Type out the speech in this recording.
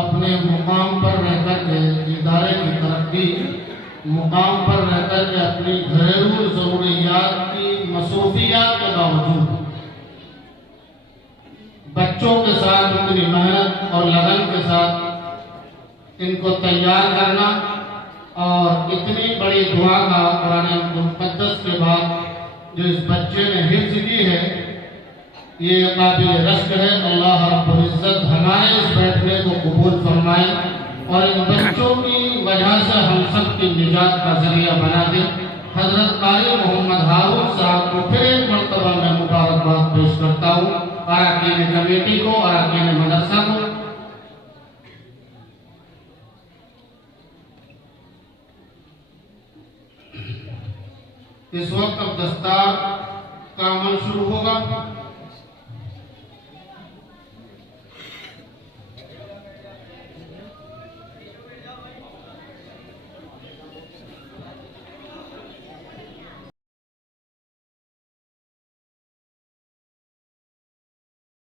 अपने मुकाम पर रहकर के इदारे की तरक्की مقام پر رہ کر کے اپنی گھریلو ضروریات کی مصروفیات کے باوجود بچوں کے ساتھ اتنی محنت اور لگن کے ساتھ ان کو تیار کرنا اور اتنی بڑی دعا کا قرآن مقدس کے بعد جو اس بچے نے حفظ کی ہے، یہ قابل رشک ہے۔ اللہ رب العزت ہمارے اس بیٹھنے کو قبول فرمائے اور ان بچوں کی وجہ سے ہم سب کی نجات کا ذریعہ بنا دے۔ حضرت قاری محمد ہارون صاحب کو پھر ایک مرتبہ میں مبارکباد پیش کرتا ہوں، اراکین کمیٹی کو، اراکین مدرسہ کو۔ اس وقت اب دستار کا عمل شروع ہوگا۔